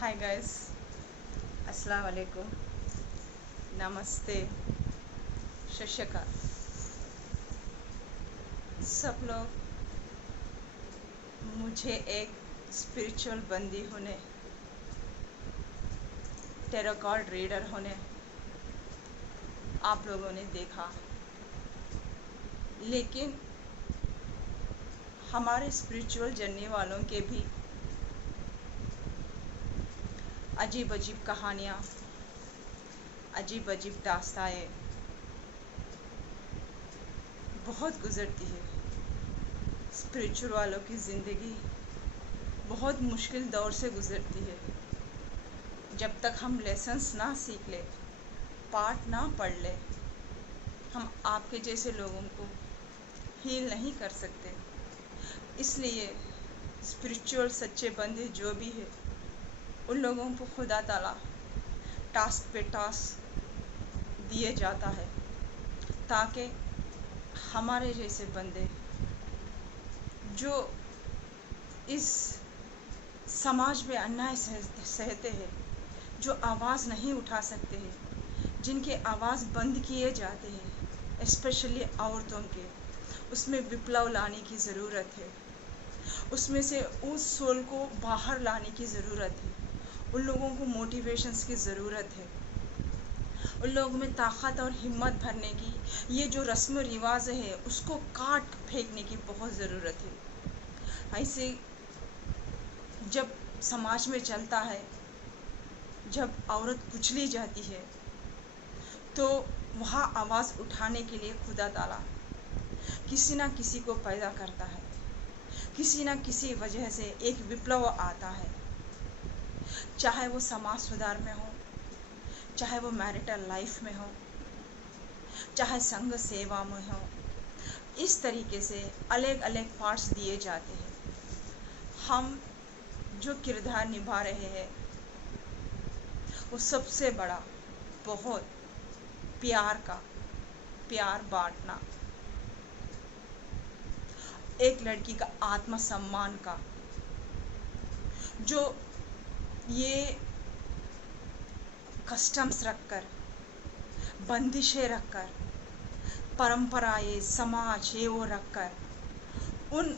Hi guys, अस्सलाम वालेकुम, नमस्ते, शशका। सब लोग मुझे एक स्पिरिचुअल बंदी होने, टैरो कार्ड रीडर होने आप लोगों ने देखा, लेकिन हमारे स्पिरिचुअल जर्नी वालों के भी अजीब अजीब कहानियाँ, अजीब अजीब दास्ताएँ बहुत गुज़रती है। स्पिरिचुअल वालों की ज़िंदगी बहुत मुश्किल दौर से गुज़रती है। जब तक हम लेसन्स ना सीख ले, पाठ ना पढ़ ले, हम आपके जैसे लोगों को हील नहीं कर सकते। इसलिए स्पिरिचुअल सच्चे बंदे जो भी है, उन लोगों को खुदा ताला टास्क पे टास्क दिए जाता है ताकि हमारे जैसे बंदे जो इस समाज में अन्याय सहते हैं, जो आवाज़ नहीं उठा सकते हैं, जिनके आवाज़ बंद किए जाते हैं, स्पेशली औरतों के, उसमें विप्लव लाने की ज़रूरत है। उसमें से उस सोल को बाहर लाने की ज़रूरत है। उन लोगों को मोटिवेशंस की ज़रूरत है। उन लोगों में ताकत और हिम्मत भरने की, ये जो रस्म रिवाज है उसको काट फेंकने की बहुत ज़रूरत है। ऐसे जब समाज में चलता है, जब औरत कुचली जाती है, तो वहाँ आवाज़ उठाने के लिए खुदा ताला किसी ना किसी को पैदा करता है। किसी ना किसी वजह से एक विप्लव आता है, चाहे वो समाज सुधार में हो, चाहे वो मैरिटल लाइफ में हो, चाहे संघ सेवा में हो। इस तरीके से अलग अलग पार्ट्स दिए जाते हैं। हम जो किरदार निभा रहे हैं वो सबसे बड़ा बहुत प्यार का, प्यार बांटना, एक लड़की का आत्मसम्मान का, जो ये कस्टम्स रखकर, बंदिशें रखकर, परंपराएं, समाज ये वो रखकर उन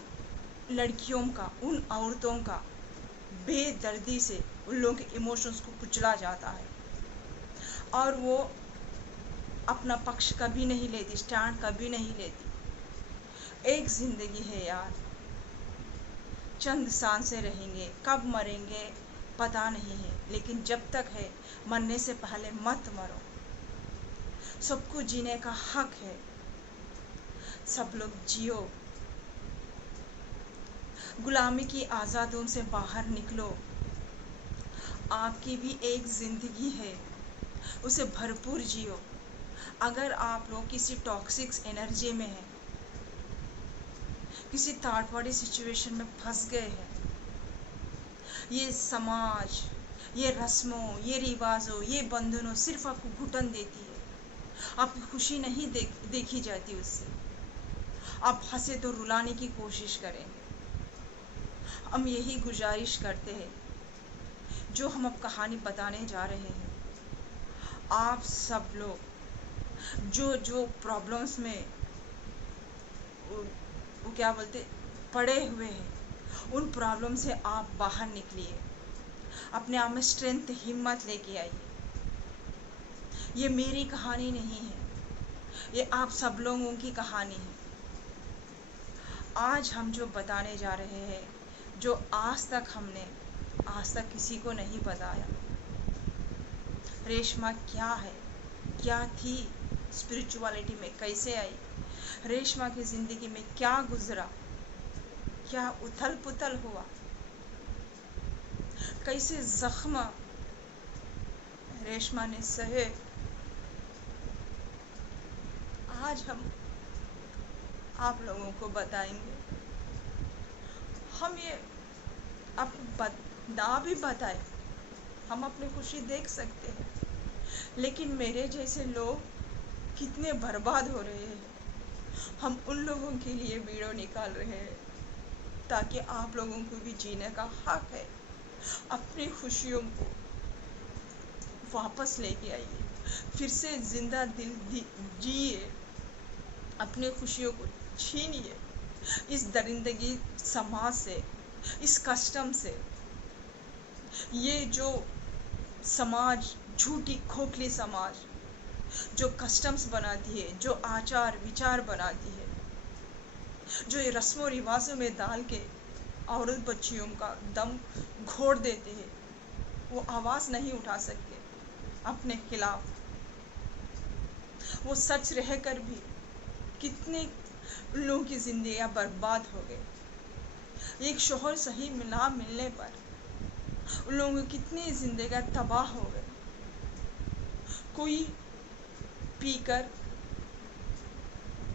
लड़कियों का, उन औरतों का बेदर्दी से उन लोगों के इमोशंस को कुचला जाता है और वो अपना पक्ष कभी नहीं लेती, स्टैंड कभी नहीं लेती। एक ज़िंदगी है यार, चंद सांसें रहेंगे, कब मरेंगे पता नहीं है, लेकिन जब तक है मरने से पहले मत मरो। सबको जीने का हक है, सब लोग जियो, गुलामी की आज़ादों से बाहर निकलो। आपकी भी एक ज़िंदगी है, उसे भरपूर जियो। अगर आप लोग किसी टॉक्सिक एनर्जी में हैं, किसी थर्ड पार्टी सिचुएशन में फंस गए हैं, ये समाज, ये रस्मों, ये रिवाजों, ये बंधनों सिर्फ आपको घुटन देती है। आपकी खुशी नहीं देखी जाती उससे। आप हंसे तो रुलाने की कोशिश करेंगे। हम यही गुजारिश करते हैं, जो हम अब कहानी बताने जा रहे हैं, आप सब लोग जो जो प्रॉब्लम्स में वो क्या बोलते पड़े हुए हैं, उन प्रॉब्लम से आप बाहर निकलिए। अपने आप में स्ट्रेंथ, हिम्मत लेके आइए। ये मेरी कहानी नहीं है, ये आप सब लोगों की कहानी है। आज हम जो बताने जा रहे हैं, जो आज तक किसी को नहीं बताया। रेशमा क्या है, क्या थी, स्पिरिचुअलिटी में कैसे आई, रेशमा की ज़िंदगी में क्या गुजरा, क्या उथल पुथल हुआ, कैसे जख्म रेशमा ने सहे। आज हम आप लोगों को बताएंगे। हम ये आपको ना भी बताए, हम अपनी खुशी देख सकते हैं, लेकिन मेरे जैसे लोग कितने बर्बाद हो रहे हैं। हम उन लोगों के लिए वीडियो निकाल रहे हैं ताकि आप लोगों को भी जीने का हक है। अपनी खुशियों को वापस लेके आइए, फिर से जिंदा दिल जिए, अपने खुशियों को छीनिए इस दरिंदगी समाज से, इस कस्टम से। ये जो समाज, झूठी खोखली समाज जो कस्टम्स बनाती है, जो आचार विचार बनाती है, जो ये रस्मों रिवाजों में डाल के औरत बच्चियों का दम घोट देते हैं, वो आवाज़ नहीं उठा सकते अपने खिलाफ। वो सच रहकर भी कितने लोगों की जिंदगियां बर्बाद हो गई। एक शोहर सही ना मिलने पर उन लोगों की कितनी जिंदगियां तबाह हो गई। कोई पीकर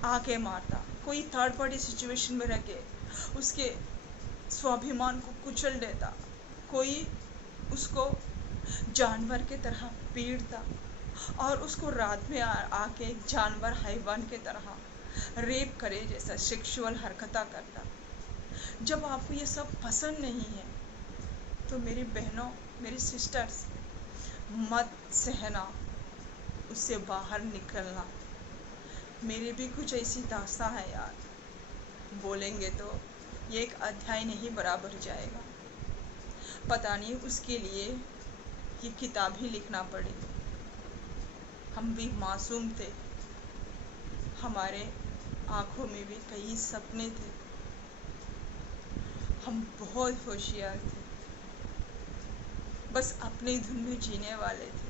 आके मारता, कोई थर्ड पार्टी सिचुएशन में रह के उसके स्वाभिमान को कुचल देता, कोई उसको जानवर के तरह पीड़ता और उसको रात में आके जानवर हैवान के तरह रेप करे जैसा सेक्सुअल हरकता करता। जब आपको ये सब पसंद नहीं है तो मेरी बहनों, मेरी सिस्टर्स, मत सहना, उससे बाहर निकलना। मेरी भी कुछ ऐसी दास्तां है यार, बोलेंगे तो ये एक अध्याय नहीं बराबर जाएगा। पता नहीं उसके लिए ये किताब ही लिखना पड़े। हम भी मासूम थे, हमारे आँखों में भी कई सपने थे, हम बहुत होशियार थे, बस अपनी धुन में जीने वाले थे।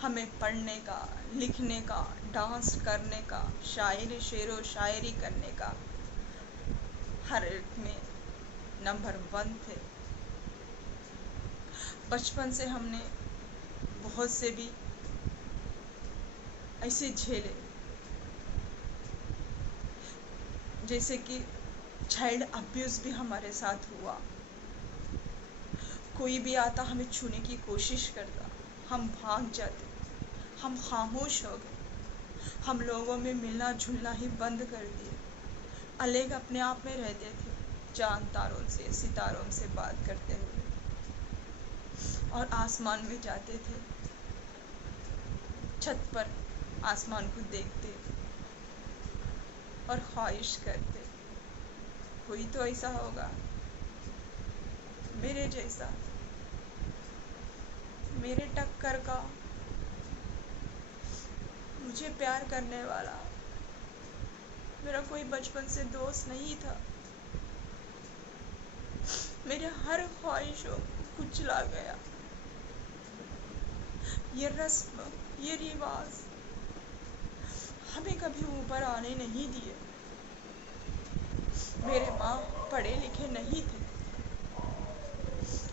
हमें पढ़ने का, लिखने का, डांस करने का, शायरी शेरो शायरी करने का हर एक में नंबर 1 थे। बचपन से हमने बहुत से भी ऐसे झेले, जैसे कि चाइल्ड अब्यूज़ भी हमारे साथ हुआ। कोई भी आता हमें छूने की कोशिश करता, हम भाग जाते, हम खामोश हो गए, हम लोगों में मिलना जुलना ही बंद कर दिए, अलग अपने आप में रहते थे, चांद तारों से, सितारों से बात करते हुए, और आसमान में जाते थे, छत पर आसमान को देखते और ख्वाहिश करते कोई तो ऐसा होगा मेरे जैसा, मेरे टक्कर का, मुझे प्यार करने वाला। मेरा कोई बचपन से दोस्त नहीं था, मेरे हर ख्वाहिशों को कुचला गया। ये रस्म, ये रिवाज हमें कभी ऊपर आने नहीं दिए। मेरे माँ पढ़े लिखे नहीं थे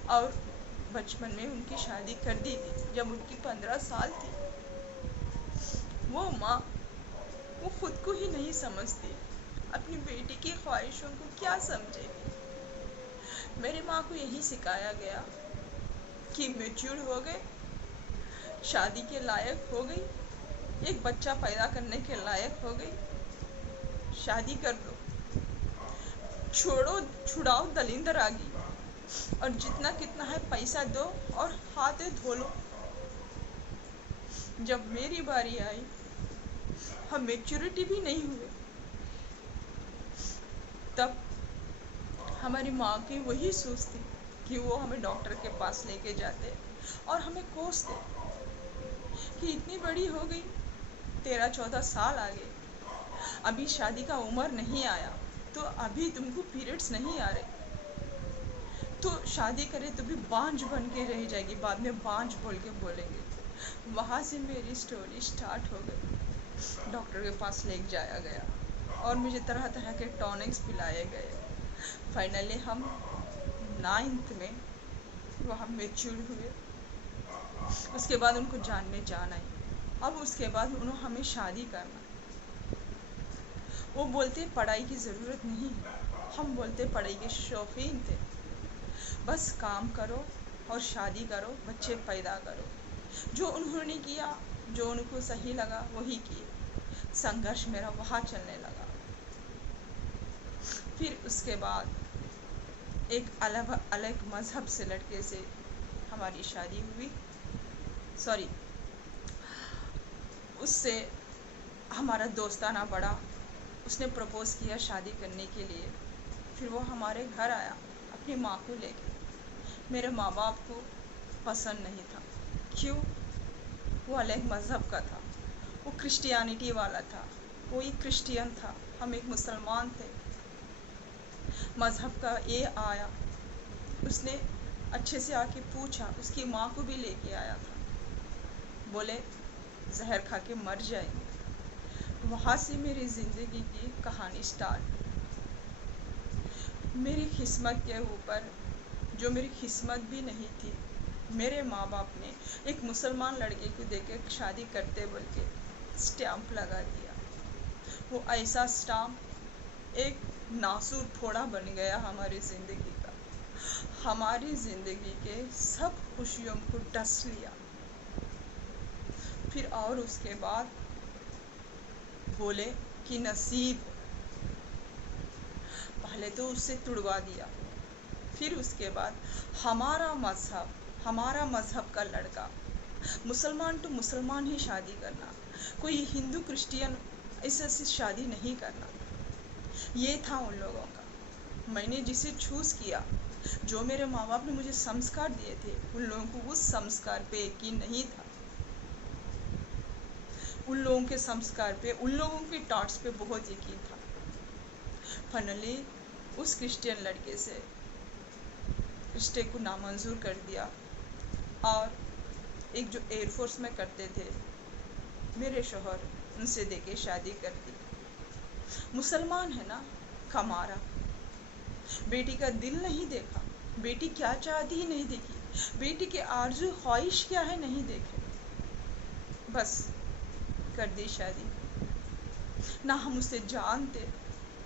और बचपन में उनकी शादी कर दी थी जब उनकी 15 साल थी। वो माँ, वो खुद को ही नहीं समझती, अपनी बेटी की ख्वाहिशों को क्या समझेगी। मेरी माँ को यही सिखाया गया कि मैच्योर हो गए, शादी के लायक हो गई, एक बच्चा पैदा करने के लायक हो गई, शादी कर दो, छोड़ो छुड़ाओ दलिंदर आगी, और जितना कितना है पैसा दो और हाथ धो लो। जब मेरी बारी आई, हम मैच्योरिटी भी नहीं हुए, तब हमारी माँ की वही सोच थी कि वो हमें डॉक्टर के पास लेके जाते और हमें कोसते कि इतनी बड़ी हो गई, 13-14 साल आ गए, अभी शादी का उम्र नहीं आया, तो अभी तुमको पीरियड्स नहीं आ रहे, तो शादी करे तो भी बांझ बन के रह जाएगी, बाद में बांझ बोल के बोलेंगे। वहाँ से मेरी स्टोरी स्टार्ट हो गई। डॉक्टर के पास ले जाया गया और मुझे तरह तरह के टॉनिक्स पिलाए गए। फाइनली हम 9th में वहाँ मैच्योर हुए। उसके बाद उनको जानने जाना है। अब उसके बाद उन्होंने हमें शादी करना। वो बोलते पढ़ाई की ज़रूरत नहीं, हम बोलते पढ़ाई के शौकीन थे, बस काम करो और शादी करो, बच्चे पैदा करो। जो उन्होंने किया, जो उनको सही लगा वही किए। संघर्ष मेरा वहाँ चलने लगा। फिर उसके बाद एक अलग अलग मज़हब से लड़के से हमारी शादी हुई। सॉरी, उससे हमारा दोस्ताना बढ़ा। उसने प्रपोज़ किया शादी करने के लिए। फिर वो हमारे घर आया अपनी माँ को लेके। मेरे माँ बाप को पसंद नहीं था। क्यों? वो अलग मज़हब का था, वो क्रिश्चियनिटी वाला था, वो एक क्रिश्चियन था, हम एक मुसलमान थे। मज़हब का ये आया, उसने अच्छे से आके पूछा, उसकी माँ को भी लेके आया था। बोले जहर खा के मर जाएंगे। वहाँ से मेरी ज़िंदगी की कहानी स्टार्ट। मेरी किस्मत के ऊपर, जो मेरी किस्मत भी नहीं थी, मेरे माँ बाप ने एक मुसलमान लड़के को देके शादी करते बोल के स्टैम्प लगा दिया। वो ऐसा स्टैम्प एक नासूर फोड़ा बन गया हमारी ज़िंदगी का। हमारी ज़िंदगी के सब खुशियों को डस लिया। फिर और उसके बाद बोले कि नसीब, पहले तो उससे तुड़वा दिया। फिर उसके बाद हमारा मज़हब का लड़का, मुसलमान तो मुसलमान ही शादी करना, कोई हिंदू क्रिश्चियन ऐसे से शादी नहीं करना, ये था उन लोगों का। मैंने जिसे चूज़ किया, जो मेरे माँ बाप ने मुझे संस्कार दिए थे, उन लोगों को उस संस्कार पे यकीन नहीं था। उन लोगों के संस्कार पे, उन लोगों के टॉट्स पे बहुत यकीन था। फाइनली उस क्रिश्चियन लड़के से रिश्ते को नामंजूर कर दिया। और एक जो एयरफोर्स में करते थे, मेरे शौहर, उनसे देके शादी कर दी। मुसलमान है ना, कमारा। बेटी का दिल नहीं देखा, बेटी क्या चाहती ही नहीं देखी, बेटी के आरज़ू ख्वाहिश क्या है नहीं देखे, बस कर दी शादी। ना हम उसे जानते,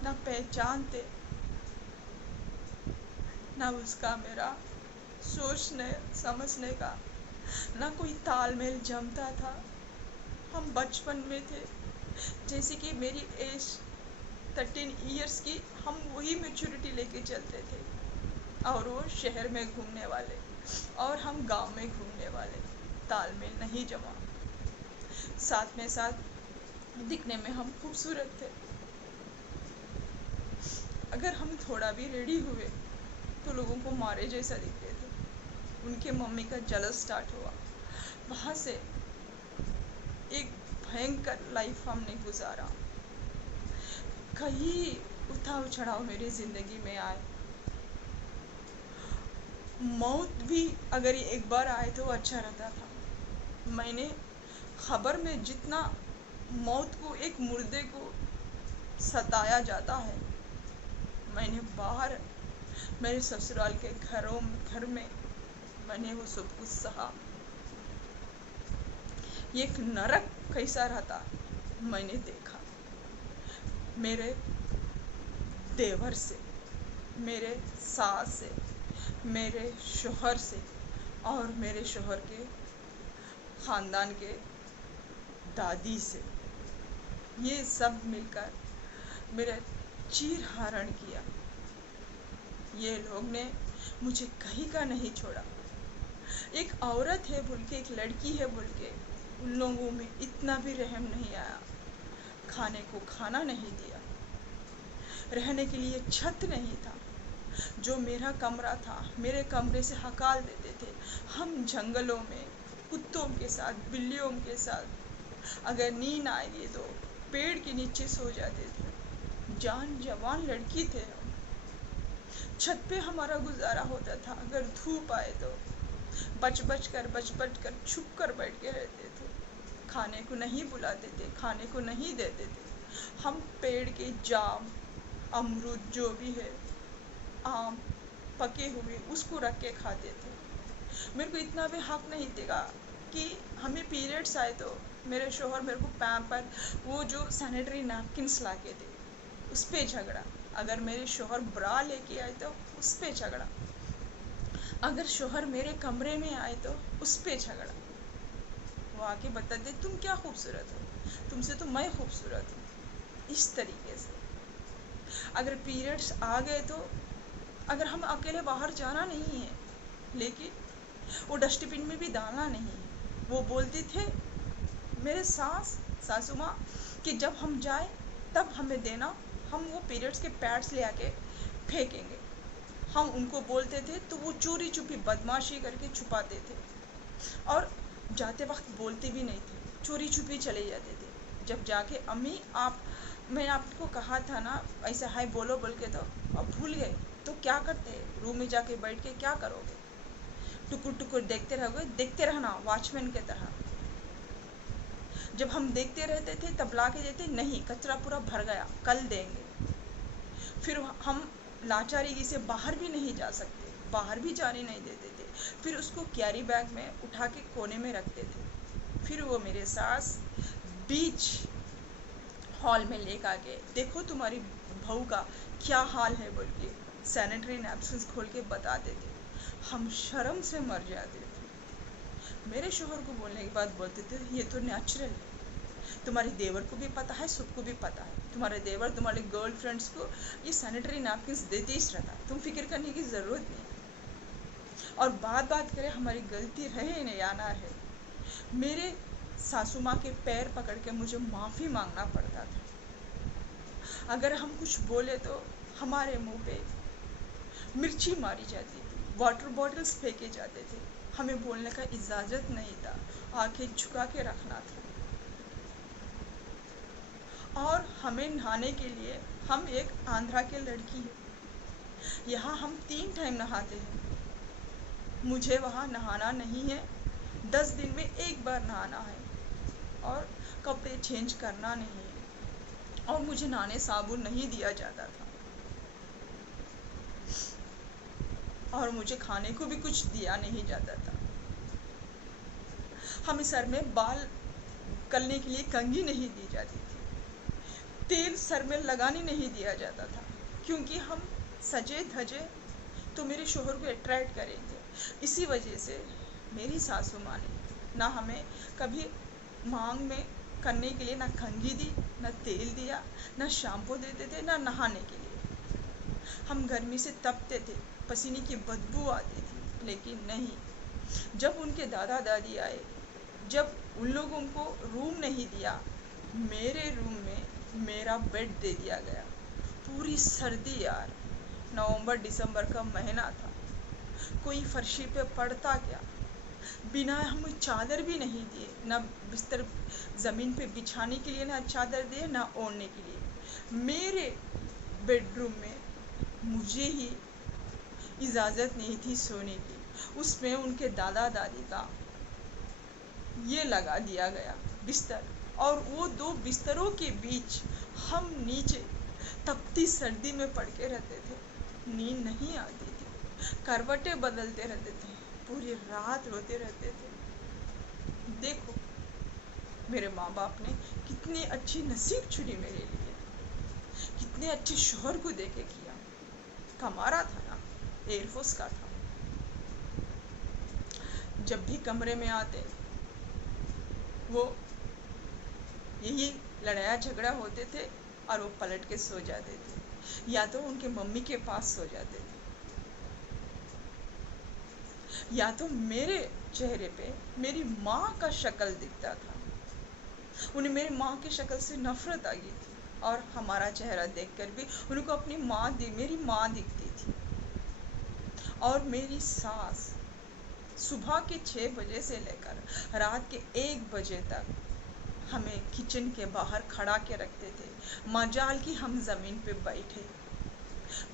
ना पहचानते, ना उसका मेरा सोचने समझने का ना कोई तालमेल जमता था। हम बचपन में थे, जैसे कि मेरी एज 13 इयर्स की, हम वही मैच्योरिटी लेके चलते थे। और वो शहर में घूमने वाले और हम गांव में घूमने वाले, तालमेल नहीं जमा। साथ में साथ दिखने में हम खूबसूरत थे। अगर हम थोड़ा भी रेडी हुए तो लोगों को मारे जैसा दिखते थे। उनके मम्मी का जलस स्टार्ट हुआ। वहाँ से एक भयंकर लाइफ हमने गुजारा। कई उतार चढ़ाव मेरी ज़िंदगी में आए। मौत भी अगर ये एक बार आए तो अच्छा रहता था। मैंने खबर में जितना मौत को, एक मुर्दे को सताया जाता है, मैंने बाहर मेरे ससुराल के घर में मैंने वो सब कुछ सहा। ये एक नरक कैसा रहता मैंने देखा। मेरे देवर से, मेरे सास से, मेरे शौहर से और मेरे शौहर के ख़ानदान के दादी से, ये सब मिलकर मेरा चीर हरण किया। ये लोग ने मुझे कहीं का नहीं छोड़ा। एक औरत है बोल के, एक लड़की है बोल के, उन लोगों में इतना भी रहम नहीं आया। खाने को खाना नहीं दिया, रहने के लिए छत नहीं था। जो मेरा कमरा था, मेरे कमरे से हकाल देते थे। हम जंगलों में कुत्तों के साथ, बिल्लियों के साथ, अगर नींद आएगी तो पेड़ के नीचे सो जाते थे। जान जवान लड़की थे हम। छत पे हमारा गुजारा होता था। अगर धूप आए तो बच बच कर छुप कर बैठ के रहते थे। खाने को नहीं बुलाते थे, खाने को नहीं देते थे। हम पेड़ के जाम, अमरूद जो भी है, आम पके हुए, उसको रख के खाते थे। मेरे को इतना भी हक नहीं देगा कि हमें पीरियड्स आए तो मेरे शौहर मेरे को पैम्पर, वो जो सैनिटरी नैपकिन्स ला के दे, उस पर झगड़ा। अगर मेरे शौहर ब्रा लेके आए तो उस पर झगड़ा। अगर शौहर मेरे कमरे में आए तो उस पर झगड़ा। वो आके बताते तुम क्या खूबसूरत हो, तुमसे तो मैं खूबसूरत हूँ, इस तरीके से। अगर पीरियड्स आ गए तो अगर हम अकेले बाहर जाना नहीं है, लेकिन वो डस्टबिन में भी डालना नहीं है। वो बोलते थे मेरे सासू माँ कि जब हम जाए तब हमें देना, हम वो पीरियड्स के पैड्स ले आके फेंकेंगे। हम उनको बोलते थे तो वो चोरी छुपी बदमाशी करके छुपाते थे, और जाते वक्त बोलते भी नहीं थे, चोरी छुपी चले जाते थे। जब जाके अम्मी आप, मैंने आपको कहा था ना ऐसा हाय बोलो बोल के, तो अब भूल गए तो क्या करते, रूम में जाके बैठ के क्या करोगे, टुकुर टुकुर देखते रहोगे, देखते रहना वॉचमैन की तरह। जब हम देखते रहते थे तब ला के देते, नहीं कचरा पूरा भर गया कल देंगे। फिर हम लाचारी से बाहर भी नहीं जा सकते, बाहर भी जाने नहीं देते थे। फिर उसको कैरी बैग में उठा के कोने में रखते थे। फिर वो मेरे सास बीच हॉल में ले के, देखो तुम्हारी बहू का क्या हाल है बोल के सैनिटरी नैपकिन्स खोल के बताते थे। हम शर्म से मर जाते थे। मेरे शोहर को बोलने के बाद बोलते थे ये तो नेचुरल है, तुम्हारे देवर को भी पता है, सबको भी पता है, तुम्हारे देवर तुम्हारे गर्लफ्रेंड्स को ये सैनिटरी नैपकिन्स देते ही रहता है, तुम फिक्र करने की ज़रूरत नहीं। और बात करें हमारी गलती रहे न या ना रहे, मेरे सासू माँ के पैर पकड़ के मुझे माफ़ी मांगना पड़ता था। अगर हम कुछ बोले तो हमारे मुंह पे मिर्ची मारी जाती थी, वाटर बॉटल्स फेंके जाते थे, हमें बोलने का इजाज़त नहीं था, आंखें झुका के रखना था। और हमें नहाने के लिए, हम एक आंध्रा के लड़की है, यहाँ हम 3 टाइम नहाते हैं, मुझे वहाँ नहाना नहीं है, 10 दिन में 1 बार नहाना है, और कपड़े चेंज करना नहीं है, और मुझे नहाने साबुन नहीं दिया जाता था, और मुझे खाने को भी कुछ दिया नहीं जाता था। हमें सर में बाल करने के लिए कंघी नहीं दी जाती थी, तेल सर में लगाने नहीं दिया जाता था, क्योंकि हम सजे धजे तो मेरे शोहर को अट्रैक्ट करेंगे। इसी वजह से मेरी सासू माँ ने ना हमें कभी मांग में करने के लिए ना कंघी दी, ना तेल दिया, ना शैम्पू देते थे, ना नहाने के लिए। हम गर्मी से तपते थे, पसीने की बदबू आती थी, लेकिन नहीं, जब उनके दादा दादी आए, जब उन लोगों को रूम नहीं दिया, मेरे रूम में मेरा बेड दे दिया गया। पूरी सर्दी यार, नवंबर दिसंबर का महीना था, कोई फर्शी पे पड़ता क्या, बिना हमें चादर भी नहीं दिए, ना बिस्तर ज़मीन पे बिछाने के लिए ना चादर दिए, ना ओढ़ने के लिए। मेरे बेडरूम में मुझे ही इजाज़त नहीं थी सोने की, उसमें उनके दादा दादी का ये लगा दिया गया बिस्तर, और वो 2 बिस्तरों के बीच हम नीचे तपती सर्दी में पड़ के रहते थे, नींद नहीं आती थी, करवटें बदलते रहते थे, पूरी रात रोते रहते थे। देखो मेरे माँ बाप ने कितनी अच्छी नसीब चुनी मेरे लिए, कितने अच्छे शोहर को दे के किया, कमा रहा था ना, एयरफोर्स का था। जब भी कमरे में आते वो यही लड़ाया झगड़ा होते थे, और वो पलट के सो जाते थे, या तो उनके मम्मी के पास सो जाते थे, या तो मेरे चेहरे पे मेरी माँ का शक्ल दिखता था। उन्हें मेरी माँ की शक्ल से नफरत आ गई थी, और हमारा चेहरा देखकर भी उनको अपनी मेरी माँ दिखती थी। और मेरी सास सुबह के 6 बजे से लेकर रात के 1 बजे तक हमें किचन के बाहर खड़ा के रखते थे। मजाल कि हम ज़मीन पे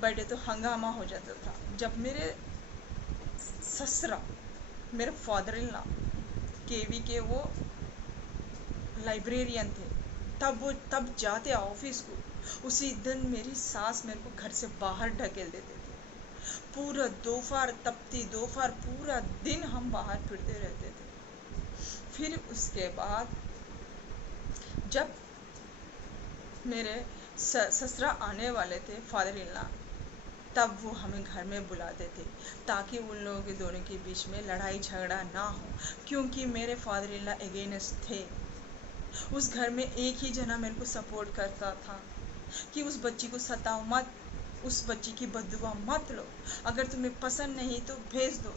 बैठे तो हंगामा हो जाता था। जब मेरे ससुरा, मेरे फादर इन लॉ केवी के वो लाइब्रेरियन थे, तब जाते ऑफिस को, उसी दिन मेरी सास मेरे को घर से बाहर ढकेल देते थे। पूरा दोपहर, तपती दोपहर, पूरा दिन हम बाहर फिरते रहते थे। फिर उसके बाद जब मेरे ससुरा आने वाले थे, फादर इन लॉ, तब वो हमें घर में बुलाते थे, ताकि उन लोगों के दोनों के बीच में लड़ाई झगड़ा ना हो, क्योंकि मेरे फादर इन लॉ अगेंस्ट थे। उस घर में एक ही जना मेरे को सपोर्ट करता था कि उस बच्ची को सताओ मत, उस बच्ची की बद्दुआ मत लो। अगर तुम्हें पसंद नहीं तो भेज दो।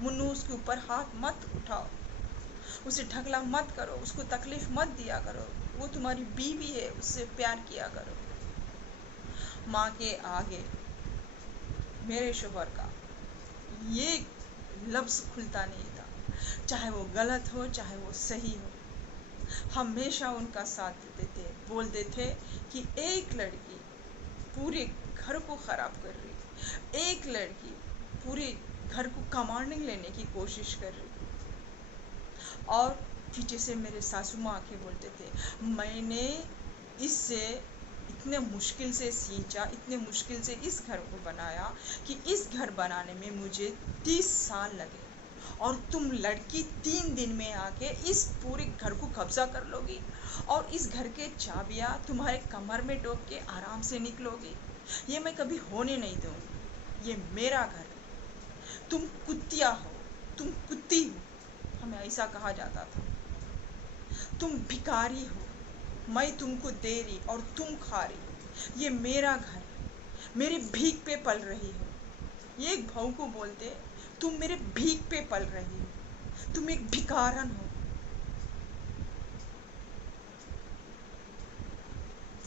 मुन्नू, उसके ऊपर हाथ मत उठाओ, उसे ढकला मत करो, उसको तकलीफ मत दिया करो। वो तुम्हारी बीवी है, उससे प्यार किया करो। माँ के आगे मेरे शोहर का ये लफ्ज़ खुलता नहीं था, चाहे वो गलत हो चाहे वो सही हो। हमेशा उनका साथ देते थे, बोलते थे कि एक लड़की पूरे घर को ख़राब कर रही, एक लड़की पूरे घर को कमांडिंग लेने की कोशिश कर रही। और पीछे से मेरे सासू माँ आके बोलते थे, मैंने इससे इतने मुश्किल से सींचा, इतने मुश्किल से इस घर को बनाया कि इस घर बनाने में मुझे 30 साल लगे, और तुम लड़की 3 दिन में आके इस पूरे घर को कब्जा कर लोगी और इस घर के चाबियाँ तुम्हारे कमर में डोब के आराम से निकलोगी। ये मैं कभी होने नहीं दूँगी। ये मेरा घर है। तुम कुत्तिया हो, तुम कुत्ती हो, हमें ऐसा कहा जाता था। तुम भिखारी हो, मैं तुमको दे रही और तुम खा रही। ये मेरा घर है, मेरे भीख पे पल रही हो। ये एक बहू को बोलते, तुम मेरे भीख पे पल रही हो, तुम एक भिखारन हो,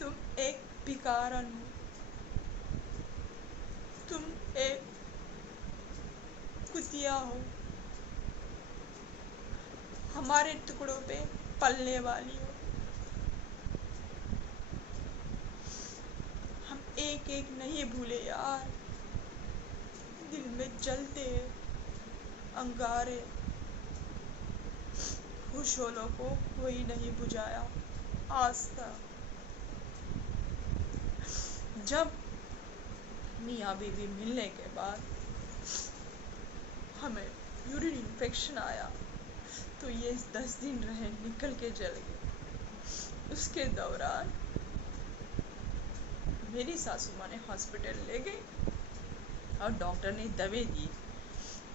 तुम एक भिखारन हो, तुम एक कुतिया हो, हमारे टुकड़ों पे पलने वाली हो। हम एक एक नहीं भूले यार, दिल में जलते अंगारे, खुशोलों को कोई नहीं बुझाया आज तक। जब मियाँ बीवी मिलने के बाद हमें यूरिन इन्फेक्शन आया तो ये 10 दिन रहे, निकल के चले गए। उसके दौरान मेरी सासू माँ ने हॉस्पिटल ले गई और डॉक्टर ने दवाई दी,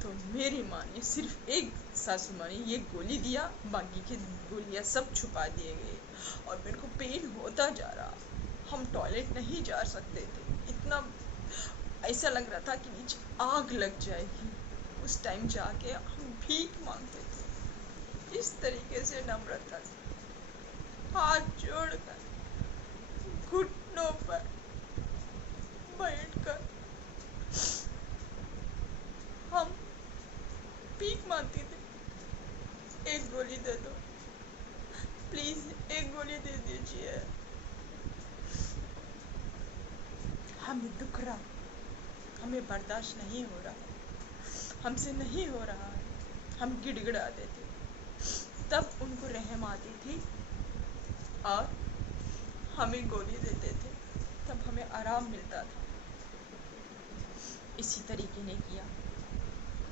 तो मेरी माँ ने सिर्फ एक सासू माँ ने ये गोली दिया, बाकी की गोलियाँ सब छुपा दिए गए और मेरे को पेन होता जा रहा। हम टॉयलेट नहीं जा सकते थे, इतना ऐसा लग रहा था कि नीचे आग लग जाएगी। उस टाइम जाके हम भीख मांगते थे, इस तरीके से नम्रता से हाथ जोड़कर घुटनों पर बैठकर हम भीख मांगते थे। एक गोली दे दो प्लीज़, एक गोली दे दीजिए। हमें दुख रहा, हमें बर्दाश्त नहीं हो रहा, हमसे नहीं हो रहा है, हम गिड़गिड़ाते थे। तब उनको रहम आती थी और हमें गोली देते थे, तब हमें आराम मिलता था। इसी तरीके ने किया।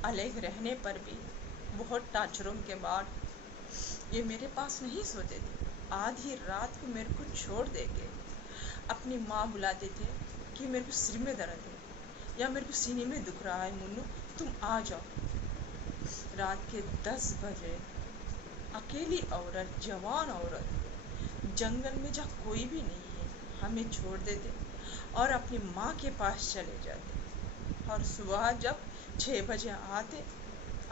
अलग रहने पर भी बहुत टार्चरों के बाद ये मेरे पास नहीं सोते थे। आधी रात को मेरे को छोड़ दे के अपनी माँ बुलाते थे कि मेरे को सिर में दर्द है या मेरे को सीने में दुख रहा है, मुन्नू तुम आ जाओ। रात के 10 बजे अकेली औरत, जवान औरत, जंगल में जहाँ कोई भी नहीं है, हमें छोड़ देते और अपनी माँ के पास चले जाते। और सुबह जब 6 बजे आते,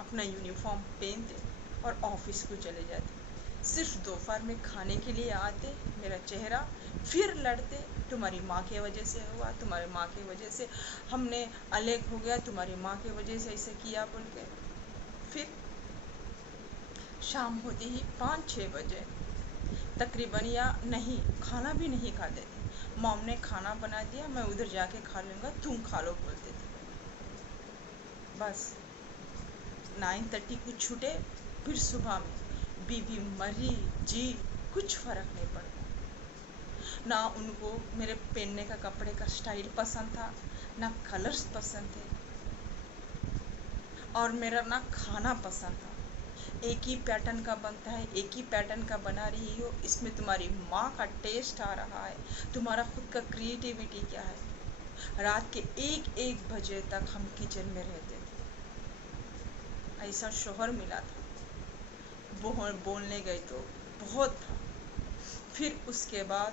अपना यूनिफॉर्म पहनते और ऑफिस को चले जाते। सिर्फ दोपहर में खाने के लिए आते, मेरा चेहरा फिर लड़ते, तुम्हारी माँ की वजह से हुआ, तुम्हारी माँ की वजह से हमने अलग हो गया, तुम्हारी माँ की वजह से ऐसे किया बोल के। फिर शाम होते ही 5-6 बजे तकरीबन, या नहीं, खाना भी नहीं खाते थे। मॉम ने खाना बना दिया, मैं उधर जाके खा लूँगा, तुम खा लो बोलते थे। बस 9:30 को छूटे, फिर सुबह में बीवी मरी जी कुछ फ़र्क नहीं पड़ता। ना उनको मेरे पहनने का कपड़े का स्टाइल पसंद था, ना कलर्स पसंद थे, और मेरा ना खाना पसंद था। एक ही पैटर्न का बनता है, एक ही पैटर्न का बना रही हो, इसमें तुम्हारी माँ का टेस्ट आ रहा है, तुम्हारा खुद का क्रिएटिविटी क्या है। रात के 1-1 बजे तक हम किचन में रहते थे। ऐसा शौहर मिला था, बोलने गए तो बहुत था। फिर उसके बाद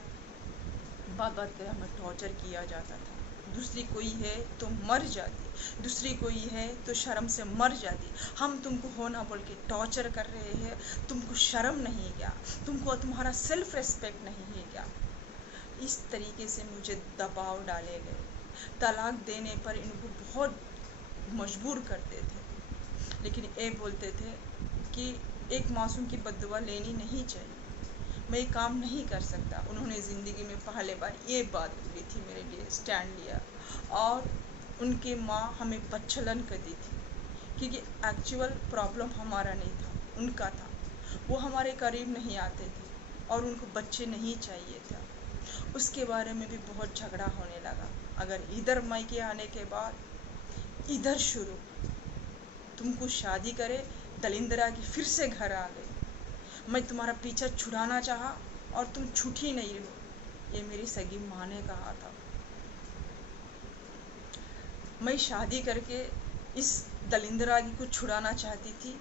बात बात कर हमें टॉर्चर किया जाता था, दूसरी कोई है तो मर जाती, दूसरी कोई है तो शर्म से मर जाती। हम तुमको होना बोल के टॉर्चर कर रहे हैं, तुमको शर्म नहीं क्या? तुमको तुम्हारा सेल्फ रेस्पेक्ट नहीं है क्या? इस तरीके से मुझे दबाव डाले गए। तलाक देने पर इनको बहुत मजबूर करते थे, लेकिन ये बोलते थे कि एक मासूम की बद्दुआ लेनी नहीं चाहिए, मैं ये काम नहीं कर सकता। उन्होंने ज़िंदगी में पहले बार ये बात बोली थी, मेरे लिए स्टैंड लिया। और उनके माँ हमें प्रचलन कर दी थी, क्योंकि एक्चुअल प्रॉब्लम हमारा नहीं था, उनका था। वो हमारे करीब नहीं आते थे और उनको बच्चे नहीं चाहिए था। उसके बारे में भी बहुत झगड़ा होने लगा। अगर इधर मायके आने के बाद इधर शुरू, तुमको शादी करे, दलिंदरा की फिर से घर आ गई। मैं तुम्हारा पीछा छुड़ाना चाहा और तुम छूट ही नहीं हो, ये मेरी सगी माँ ने कहा था। मैं शादी करके इस दलिंदरा को छुड़ाना चाहती थी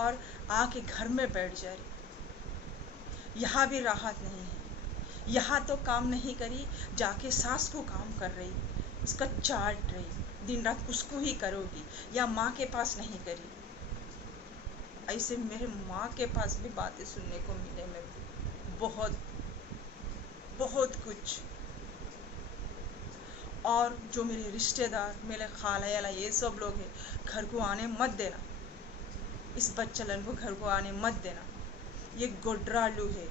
और आके घर में बैठ जा रही। यहाँ भी राहत नहीं है, यहाँ तो काम नहीं करी, जाके सास को काम कर रही, उसका चाट रही, दिन रात उसको ही करोगी, या माँ के पास नहीं करी। ऐसे मेरे माँ के पास भी बातें सुनने को मिले। मैं बहुत बहुत कुछ। और जो मेरे रिश्तेदार, मेरे खाला ये सब लोग हैं, घर को आने मत देना, इस बच्चलन को घर को आने मत देना, ये गोड्रालू है,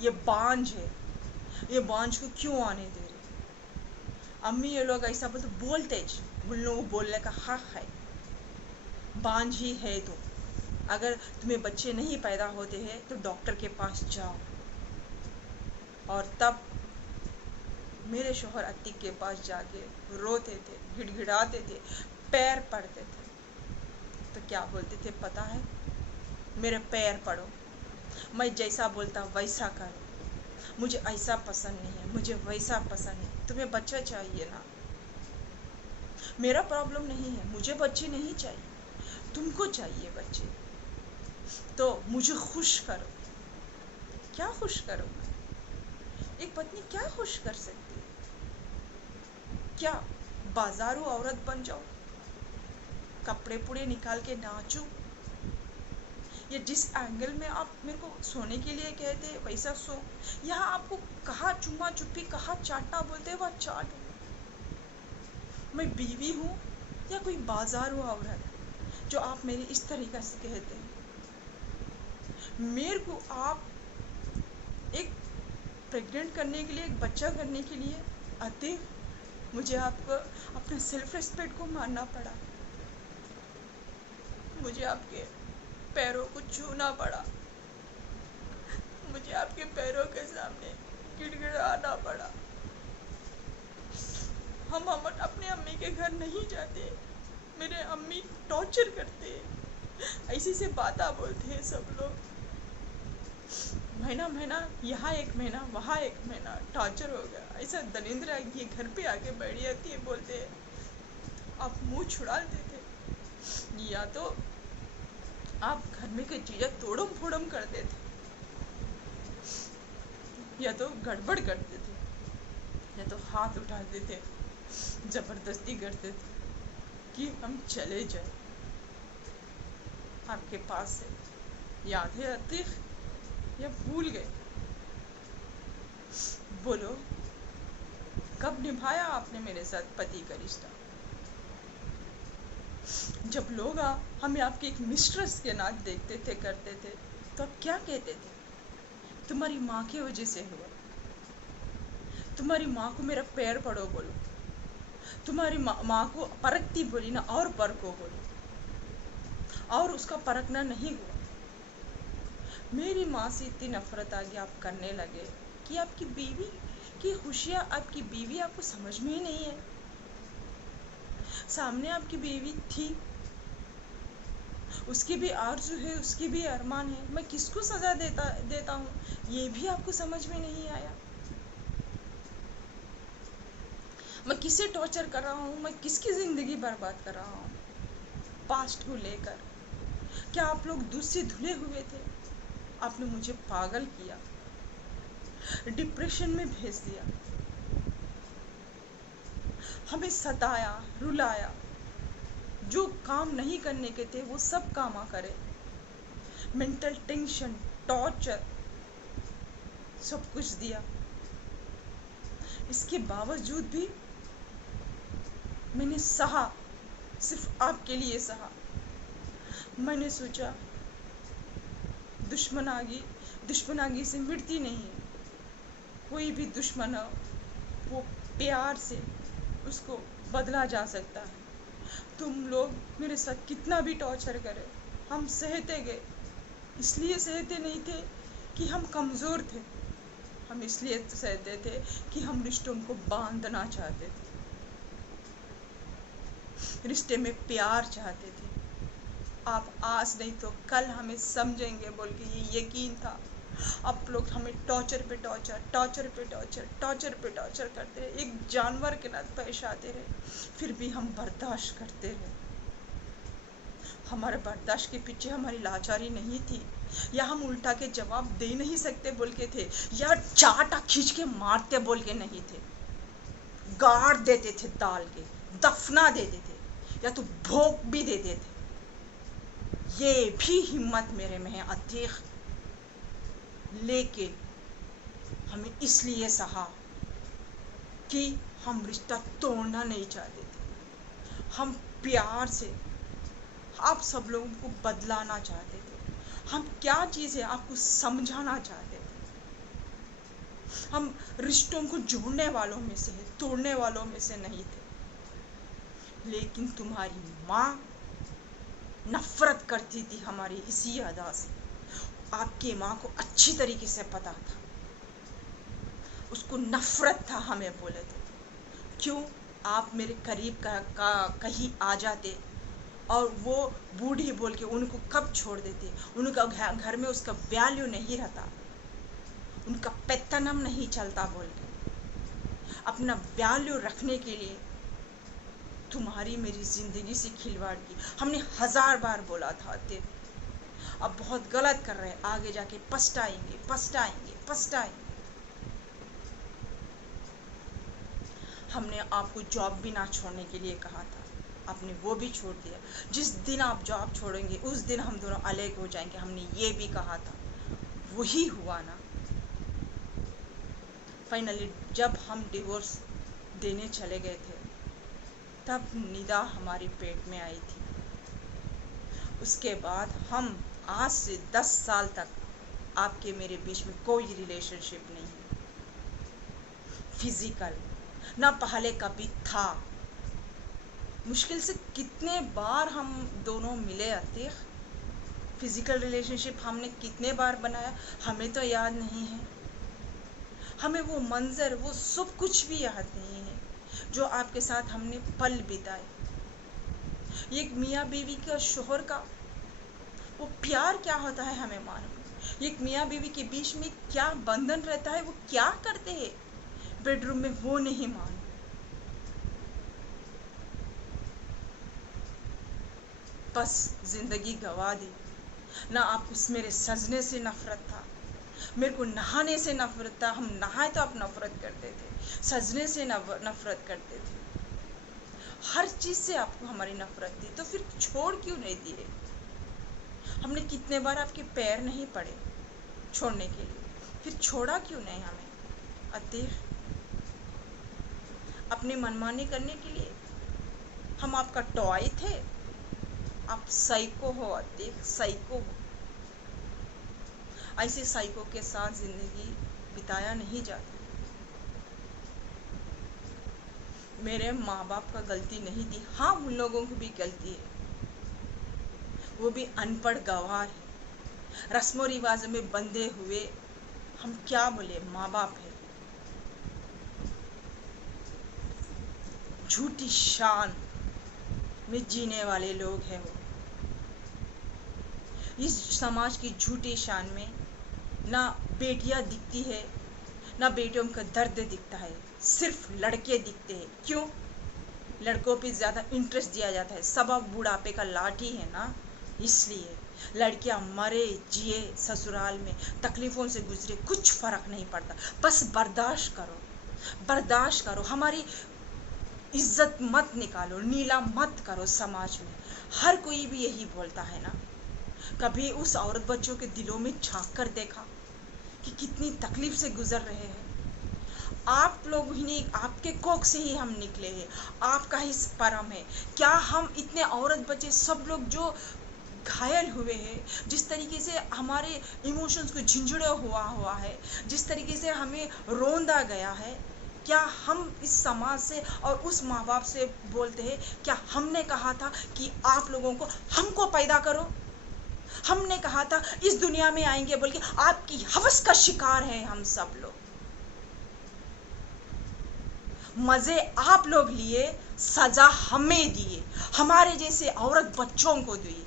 ये बांझ है, ये बांझ को क्यों आने दे रहे? अम्मी ये लोग ऐसा बोलते, उन लोगों को बोलने का हक है। बांझ ही है तो, अगर तुम्हें बच्चे नहीं पैदा होते हैं तो डॉक्टर के पास जाओ। और तब मेरे शोहर अतीक के पास जाके रोते थे, गिड़गिड़ाते थे, पैर पड़ते थे। तो क्या बोलते थे पता है? मेरे पैर पड़ो, मैं जैसा बोलता वैसा करो, मुझे ऐसा पसंद नहीं है, मुझे वैसा पसंद है। तुम्हें बच्चा चाहिए ना, मेरा प्रॉब्लम नहीं है, मुझे बच्चे नहीं चाहिए, तुमको चाहिए बच्चे, तो मुझे खुश करो। क्या खुश करो? एक पत्नी क्या खुश कर सकती है? क्या बाजारू औरत बन जाओ, कपड़े पुड़े निकाल के नाचो, या जिस एंगल में आप मेरे को सोने के लिए कहते हैं वैसा सो? यहाँ आपको कहाँ चुम्मा चुप्पी, कहाँ चाटना बोलते हैं वह चाटो। मैं बीवी हूँ या कोई बाजारू औरत जो आप मेरे इस तरीक़े से कहते हैं? मेरे को आप एक प्रेग्नेंट करने के लिए, एक बच्चा करने के लिए आते, मुझे आपको अपने सेल्फ रिस्पेक्ट को मानना पड़ा, मुझे आपके पैरों को छूना पड़ा, मुझे आपके पैरों के सामने गिड़गिड़ाना पड़ा। हम अपने अम्मी के घर नहीं जाते, मेरे अम्मी टॉर्चर करते हैं, ऐसी से बातें बोलते हैं सब लोग। महीना महीना यहाँ एक महीना वहाँ एक महीना टॉर्चर हो गया। ऐसा दलिंद्रा ये घर पे आके बैठ जाती है, बोलते हैं आप मुंह छुड़ा देते, या तो आप घर में की चीज़ें तोड़म फोड़म करते थे, या तो गड़बड़ करते थे, या तो हाथ उठाते थे, ज़बरदस्ती करते थे कि हम चले जाए आपके पास से। याद है अतीक या भूल गए? बोलो, कब निभाया आपने मेरे साथ पति का रिश्ता? जब लोग हमें आपकी एक मिस्ट्रेस के नाच देखते थे, करते थे, तो आप क्या कहते थे? तुम्हारी माँ की वजह से हुआ, तुम्हारी माँ को मेरा पैर पड़ो बोलो, तुम्हारी माँ को परखती बोली ना, और परखो बोलो, और उसका परखना नहीं हुआ। मेरी माँ से इतनी नफरत आ गई, आप करने लगे कि आपकी बीवी की खुशियाँ, आपकी बीवी आपको समझ में ही नहीं है। सामने आपकी बीवी थी, उसकी भी आरज़ू है, उसकी भी अरमान है, मैं किसको सज़ा देता हूँ, ये भी आपको समझ में नहीं आया। मैं किसे टॉर्चर कर रहा हूँ, मैं किसकी ज़िंदगी बर्बाद कर रहा हूँ पास्ट को लेकर। क्या आप लोग दूध से धुले हुए थे? आपने मुझे पागल किया, डिप्रेशन में भेज दिया। हमें सताया, रुलाया, जो काम नहीं करने के थे वो सब काम करे, मेंटल टेंशन, टॉर्चर, सब कुछ दिया। इसके बावजूद भी मैंने सहा, सिर्फ आपके लिए सहा। मैंने सोचा दुश्मनागी से मिटती नहीं। कोई भी दुश्मन हो वो प्यार से उसको बदला जा सकता है। तुम लोग मेरे साथ कितना भी टॉर्चर करे, हम सहते गए। इसलिए सहते नहीं थे कि हम कमज़ोर थे, हम इसलिए सहते थे कि हम रिश्तों को बांधना चाहते थे, रिश्ते में प्यार चाहते थे। आप आज नहीं तो कल हमें समझेंगे बोल के ये यकीन था। आप लोग हमें टॉर्चर पे टॉर्चर, टॉर्चर पे टॉर्चर, टॉर्चर पे टॉर्चर करते रहे, एक जानवर के साथ पेश आते रहे, फिर भी हम बर्दाश्त करते रहे। हमारे बर्दाश्त के पीछे हमारी लाचारी नहीं थी, या हम उल्टा के जवाब दे नहीं सकते बोल के थे, या चाटा खींच के मारते बोल के नहीं थे। गाड़ देते थे, डाल के दफना देते थे, या तो भोग भी देते थे। ये भी हिम्मत मेरे में है अतीक, लेकिन हमें इसलिए सहा कि हम रिश्ता तोड़ना नहीं चाहते थे। हम प्यार से आप सब लोगों को बदलाना चाहते थे। हम क्या चीज़ है आपको समझाना चाहते थे। हम रिश्तों को जोड़ने वालों में से है, तोड़ने वालों में से नहीं थे। लेकिन तुम्हारी माँ नफरत करती थी हमारी इसी अदा से। आपकी माँ को अच्छी तरीके से पता था, उसको नफरत था हमें बोले तो। क्यों आप मेरे करीब कहीं आ जाते और वो बूढ़ी बोल के उनको कब छोड़ देते। उनका घर में उसका वैल्यू नहीं रहता, उनका पेतनम नहीं चलता बोल के। अपना वैल्यू रखने के लिए तुम्हारी मेरी ज़िंदगी से खिलवाड़ की। हमने 1000 बार बोला था ते अब बहुत गलत कर रहे हैं, आगे जाके पछताएंगे पछताएंगे पछताएंगे। हमने आपको जॉब भी ना छोड़ने के लिए कहा था, आपने वो भी छोड़ दिया। जिस दिन आप जॉब छोड़ेंगे उस दिन हम दोनों अलग हो जाएंगे, हमने ये भी कहा था, वही हुआ ना। फाइनली जब हम डिवोर्स देने चले गए थे तब निदा हमारी पेट में आई थी। उसके बाद हम आज से 10 साल तक आपके मेरे बीच में कोई रिलेशनशिप नहीं, फिजिकल ना पहले कभी था। मुश्किल से कितने बार हम दोनों मिले अतीक, फिजिकल रिलेशनशिप हमने कितने बार बनाया हमें तो याद नहीं है। हमें वो मंजर, वो सब कुछ भी याद नहीं है जो आपके साथ हमने पल बिताए। एक मियाँ बीवी का, शोहर का वो प्यार क्या होता है हमें मालूम। एक मियाँ बीवी के बीच में क्या बंधन रहता है, वो क्या करते हैं बेडरूम में, वो नहीं मालूम। बस जिंदगी गवा दी ना। आपको मेरे सजने से नफरत था, मेरे को नहाने से नफरत था। हम नहाए तो आप नफरत करते थे, सजने से नफरत करते थे, हर चीज़ से आपको हमारी नफरत थी। तो फिर छोड़ क्यों नहीं दिए? हमने कितने बार आपके पैर नहीं पड़े छोड़ने के लिए, फिर छोड़ा क्यों नहीं हमें अतीक? अपनी मनमानी करने के लिए हम आपका टॉय थे? आप साइको हो अतीक, साइको हो। ऐसे साइको के साथ जिंदगी बिताया नहीं जाता। मेरे माँ बाप का गलती नहीं थी, हाँ उन लोगों की भी गलती है, वो भी अनपढ़ गवार है, रस्मों रिवाजों में बंधे हुए। हम क्या बोले, माँ बाप है। झूठी शान में जीने वाले लोग हैं वो। इस समाज की झूठी शान में ना बेटियां दिखती है, ना बेटियों का दर्द दिखता है, सिर्फ लड़के दिखते हैं। क्यों? लड़कों पे ज़्यादा इंटरेस्ट दिया जाता है, सबब बुढ़ापे का लाठी है ना, इसलिए। लड़कियां मरे जिए ससुराल में, तकलीफ़ों से गुजरे, कुछ फ़र्क नहीं पड़ता। बस बर्दाश्त करो, बर्दाश्त करो। हमारी इज्जत मत निकालो, नीला मत करो समाज में। हर कोई भी यही बोलता है ना। कभी उस औरत बच्चों के दिलों में झांक कर देखा कि कितनी तकलीफ से गुजर रहे हैं? आप लोग ही नहीं, आपके कोख से ही हम निकले हैं, आपका ही परम है। क्या हम इतने औरत बच्चे सब लोग जो घायल हुए हैं, जिस तरीके से हमारे इमोशंस को झिंझुड़ा हुआ है, जिस तरीके से हमें रोंदा गया है, क्या हम इस समाज से और उस माँ बाप से बोलते हैं? क्या हमने कहा था कि आप लोगों को हमको पैदा करो? हमने कहा था इस दुनिया में आएंगे बोल के? आपकी हवस का शिकार है हम सब लोग। मजे आप लोग लिए, सजा हमें दिए, हमारे जैसे औरत बच्चों को दिए।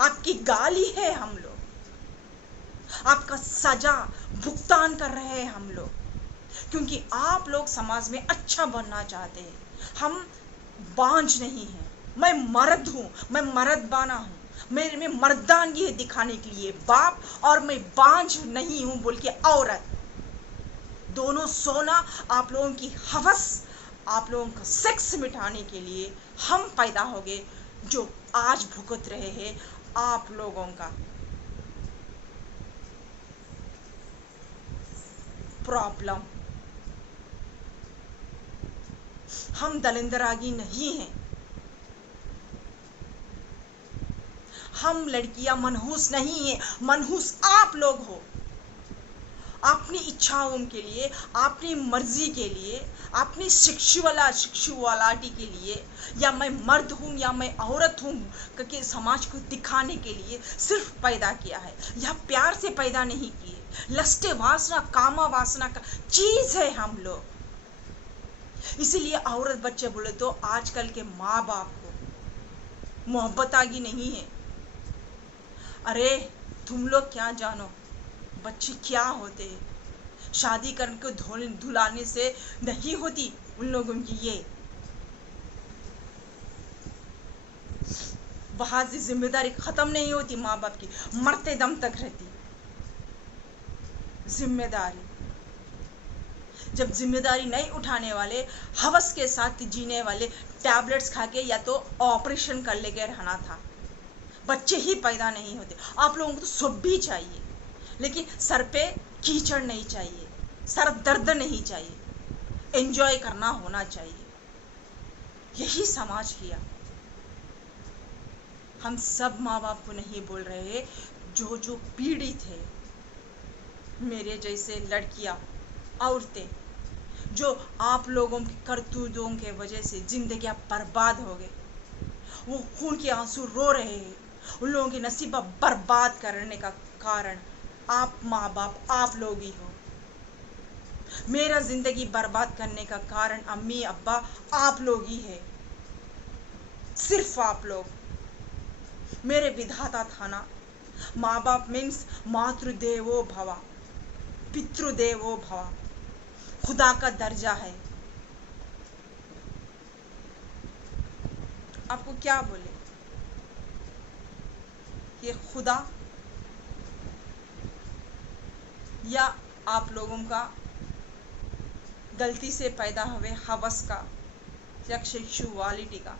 आपकी गाली है हम लोग, आपका सजा भुगतान कर रहे हैं हम लोग, क्योंकि आप लोग समाज में अच्छा बनना चाहते हैं। हम बांझ नहीं हैं। मैं मर्द हूँ, मैं मर्द बाना हूँ, मेरे में मर्दानगी है दिखाने के लिए बाप, और मैं बांझ नहीं हूँ बोल के औरत। दोनों सोना आप लोगों की हवस, आप लोगों का सेक्स मिटाने के लिए हम पैदा हो गए, जो आज भुगत रहे हैं आप लोगों का प्रॉब्लम। हम दलिंदरागी नहीं हैं, हम लड़कियां मनहूस नहीं हैं, मनहूस आप लोग हो। अपनी इच्छाओं के लिए, अपनी मर्जी के लिए, अपनी शिक्षुवालाटी के लिए, या मैं मर्द हूँ या मैं औरत हूँ करके समाज को दिखाने के लिए सिर्फ पैदा किया है। यह प्यार से पैदा नहीं किए। लस्टे वासना, कामा वासना का चीज है हम लोग। इसीलिए औरत बच्चे बोले तो आजकल के माँ बाप को मोहब्बत आगी नहीं है। अरे तुम लोग क्या जानो बच्चे क्या होते हैं? शादी करके धुलाने से नहीं होती उन लोगों की ये वहां से जिम्मेदारी खत्म नहीं होती, माँ बाप की मरते दम तक रहती जिम्मेदारी। जब जिम्मेदारी नहीं उठाने वाले, हवस के साथ जीने वाले, टैबलेट्स खा के या तो ऑपरेशन कर लेके रहना था, बच्चे ही पैदा नहीं होते। आप लोगों को तो सब भी चाहिए, लेकिन सर पे कीचड़ नहीं चाहिए, सर दर्द नहीं चाहिए, एंजॉय करना होना चाहिए। यही समाज किया। हम सब माँ बाप को नहीं बोल रहे, जो जो पीड़ित है, मेरे जैसे लड़कियां, औरतें, जो आप लोगों की करतूतों के वजह से जिंदगियां बर्बाद हो गए, वो खून के आंसू रो रहे हैं। उन लोगों की नसीब बर्बाद करने का कारण आप माँ बाप, आप लोग ही हो। मेरा जिंदगी बर्बाद करने का कारण अम्मी अब्बा आप लोग ही है, सिर्फ आप लोग। मेरे विधाता था ना। माँ बाप मीन्स मातृदेवो भवा, पितृदेवो भवा, खुदा का दर्जा है। आपको क्या बोले, ये खुदा या आप लोगों का गलती से पैदा हुए हवस का या सेक्सुअलिटी का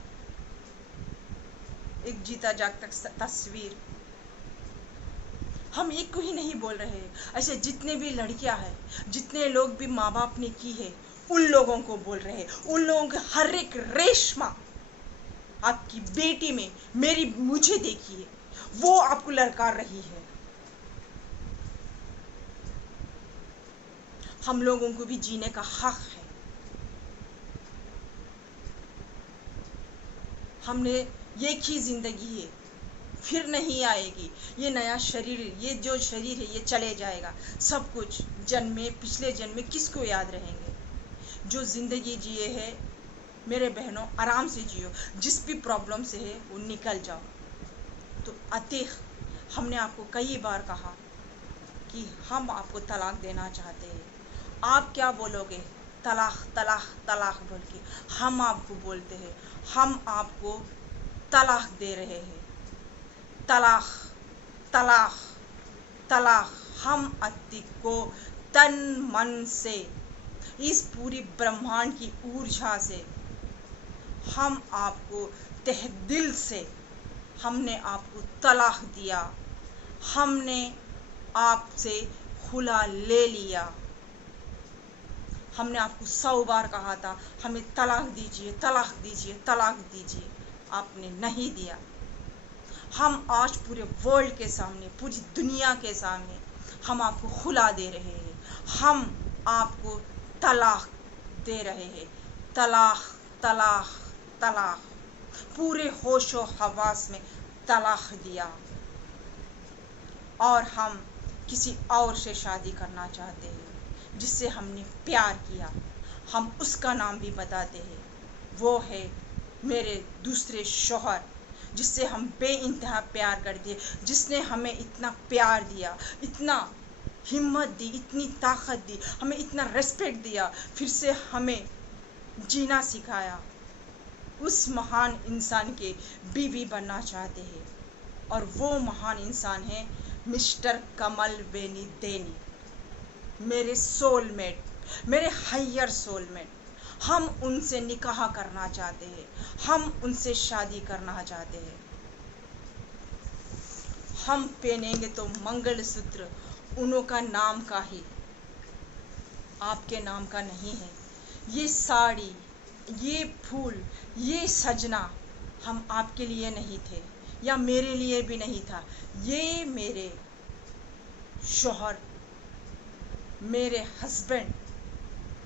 एक जीता जागता तस्वीर। हम एक को ही नहीं बोल रहे, ऐसे जितने भी लड़कियां हैं, जितने लोग भी माँ बाप ने की है, उन लोगों को बोल रहे। उन लोगों के हर एक रेशमा आपकी बेटी में, मेरी मुझे देखिए, वो आपको ललकार रही है। हम लोगों को भी जीने का हक है। हमने एक ही जिंदगी है, फिर नहीं आएगी। ये नया शरीर, ये जो शरीर है ये चले जाएगा। सब कुछ जन्म में, पिछले जन्म में किसको याद रहेंगे? जो जिंदगी जिए है मेरे बहनों, आराम से जियो। जिस भी प्रॉब्लम से है वो निकल जाओ। तो अतीक हमने आपको कई बार कहा कि हम आपको तलाक देना चाहते हैं। आप क्या बोलोगे? तलाक तलाक तलाक बोल के हम आपको बोलते हैं, हम आपको तलाक दे रहे हैं। तलाक तलाक तलाक। हम अतीक को तन मन से इस पूरी ब्रह्मांड की ऊर्जा से हम आपको तहे दिल से हमने आपको तलाक दिया, हमने आपसे खुला ले लिया। हमने आपको 100 बार कहा था हमें तलाक दीजिए, तलाक दीजिए, तलाक दीजिए, आपने नहीं दिया। हम आज पूरे वर्ल्ड के सामने, पूरी दुनिया के सामने हम आपको खुला दे रहे हैं, हम आपको तलाक दे रहे हैं। तलाक, तलाक, तलाक, पूरे होशो हवास में तलाक दिया। और हम किसी और से शादी करना चाहते हैं जिससे हमने प्यार किया। हम उसका नाम भी बताते हैं, वो है मेरे दूसरे शौहर, जिससे हम बेइंतहा प्यार करते हैं, जिसने हमें इतना प्यार दिया, इतना हिम्मत दी, इतनी ताकत दी, हमें इतना रेस्पेक्ट दिया, फिर से हमें जीना सिखाया। उस महान इंसान के बीवी बनना चाहते हैं और वो महान इंसान है मिस्टर कमल वेनी देनी, मेरे सोलमेट, मेरे हायर सोलमेट। हम उनसे निकाह करना चाहते हैं, हम उनसे शादी करना चाहते हैं। हम पहनेंगे तो मंगलसूत्र उन्हों का नाम का ही, आपके नाम का नहीं है। ये साड़ी, ये फूल, ये सजना हम आपके लिए नहीं थे या मेरे लिए भी नहीं था। ये मेरे शौहर, मेरे हस्बैंड,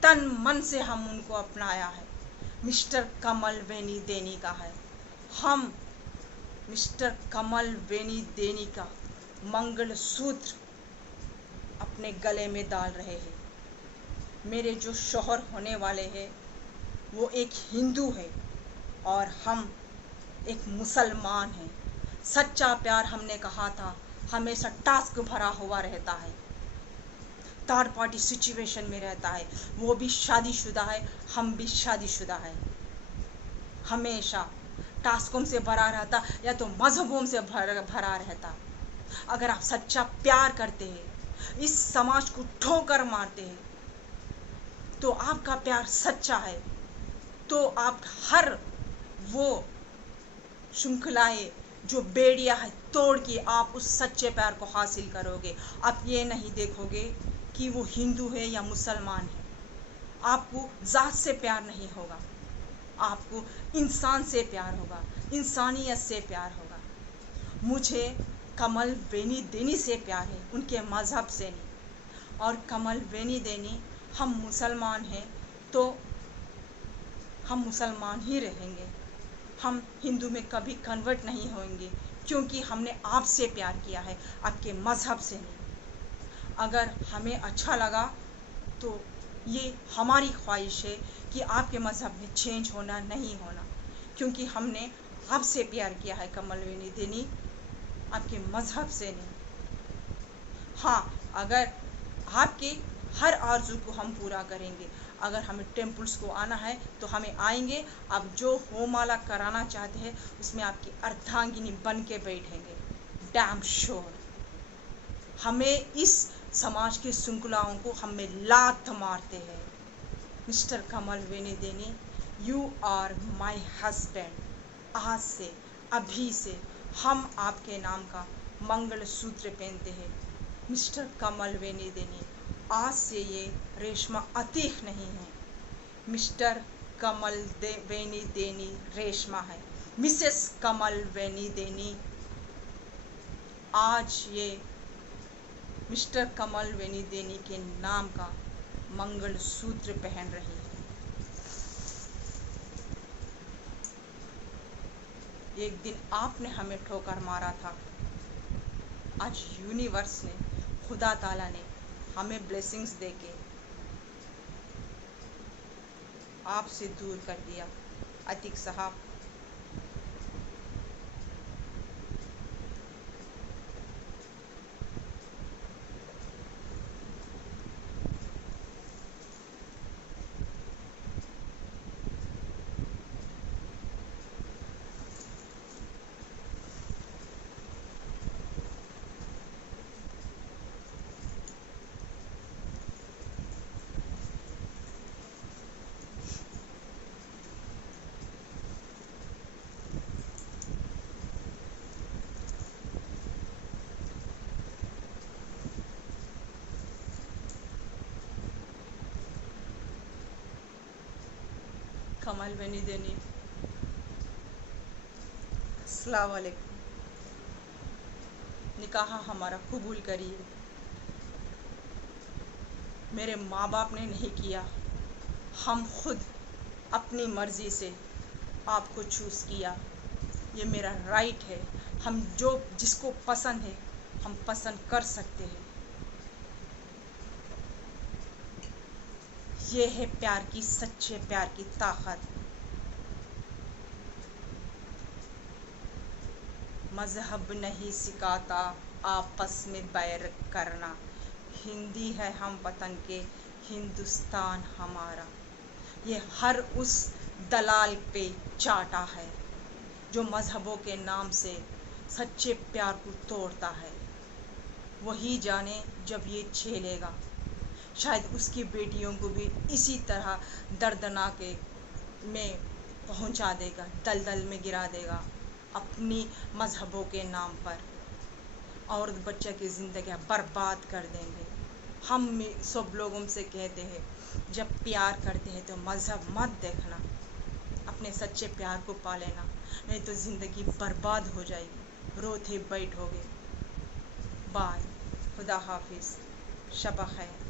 तन मन से हम उनको अपनाया है। मिस्टर कमल वेनी देनी का है। हम मिस्टर कमल वेनी देनी का मंगलसूत्र अपने गले में डाल रहे हैं। मेरे जो शौहर होने वाले हैं वो एक हिंदू है और हम एक मुसलमान हैं। सच्चा प्यार हमने कहा था हमेशा टास्क भरा हुआ रहता है, थर्ड पार्टी सिचुएशन में रहता है। वो भी शादीशुदा है, हम भी शादीशुदा है। हमेशा टास्कों से भरा रहता या तो मजहबों से भरा रहता। अगर आप सच्चा प्यार करते हैं, इस समाज को ठोकर मारते हैं, तो आपका प्यार सच्चा है, तो आप हर वो श्रृंखलाएं जो बेड़ियां है तोड़ के आप उस सच्चे प्यार को हासिल करोगे। आप ये नहीं देखोगे कि वो हिंदू है या मुसलमान है। आपको जात से प्यार नहीं होगा, आपको इंसान से प्यार होगा, इंसानियत से प्यार होगा। मुझे कमल वेनी देनी से प्यार है, उनके मज़हब से नहीं। और कमल वेनी देनी, हम मुसलमान हैं तो हम मुसलमान ही रहेंगे, हम हिंदू में कभी कन्वर्ट नहीं होंगे, क्योंकि हमने आपसे प्यार किया है, आपके मज़हब से नहीं। अगर हमें अच्छा लगा तो ये हमारी ख्वाहिश है कि आपके मज़हब में चेंज होना नहीं होना, क्योंकि हमने आपसे प्यार किया है कमल वेनी देनी, आपके मज़हब से नहीं। हाँ, अगर आपके हर आरज़ू को हम पूरा करेंगे। अगर हमें टेम्पल्स को आना है तो हमें आएंगे। आप जो होमाला कराना चाहते हैं उसमें आपकी अर्धांगिनी बन के बैठेंगे, डैम श्योर। हमें इस समाज की श्रृंखलाओं को हमें लात मारते हैं। मिस्टर कमल वेनी देनी, यू आर माई हस्बैंड। आज से, अभी से हम आपके नाम का मंगलसूत्र पहनते हैं। मिस्टर कमल वेनी देनी, आज से ये रेशमा अतीक नहीं है, मिस्टर कमल वेनी देनी रेशमा है। मिसेस कमल वेनी देनी आज ये मिस्टर कमल वेनी देनी के नाम का मंगलसूत्र पहन रही है। एक दिन आपने हमें ठोकर मारा था, आज यूनिवर्स ने, खुदा ताला ने हमें ब्लेसिंग्स देके आपसे दूर कर दिया। अतीक साहब, कमल बनी देनी। अस्सलाम वालेकुम। निकाह हमारा कबूल करिए। मेरे माँ बाप ने नहीं किया, हम खुद अपनी मर्ज़ी से आपको चूज़ किया। ये मेरा राइट है। हम जो जिसको पसंद है हम पसंद कर सकते हैं। ये है प्यार की, सच्चे प्यार की ताकत। मज़हब नहीं सिखाता आपस में बैर करना। हिंदी है हम वतन के, हिंदुस्तान हमारा। ये हर उस दलाल पे चाटा है जो मज़हबों के नाम से सच्चे प्यार को तोड़ता है। वही जाने जब ये झेलेगा, शायद उसकी बेटियों को भी इसी तरह दर्दनाक में पहुंचा देगा, दलदल में गिरा देगा अपनी मज़हबों के नाम पर, और बच्चे की ज़िंदगी बर्बाद कर देंगे। हम सब लोगों से कहते हैं, जब प्यार करते हैं तो मज़हब मत देखना, अपने सच्चे प्यार को पा लेना, नहीं तो ज़िंदगी बर्बाद हो जाएगी, रोते बैठोगे। बाय, खुदा हाफिज़, शब खैर।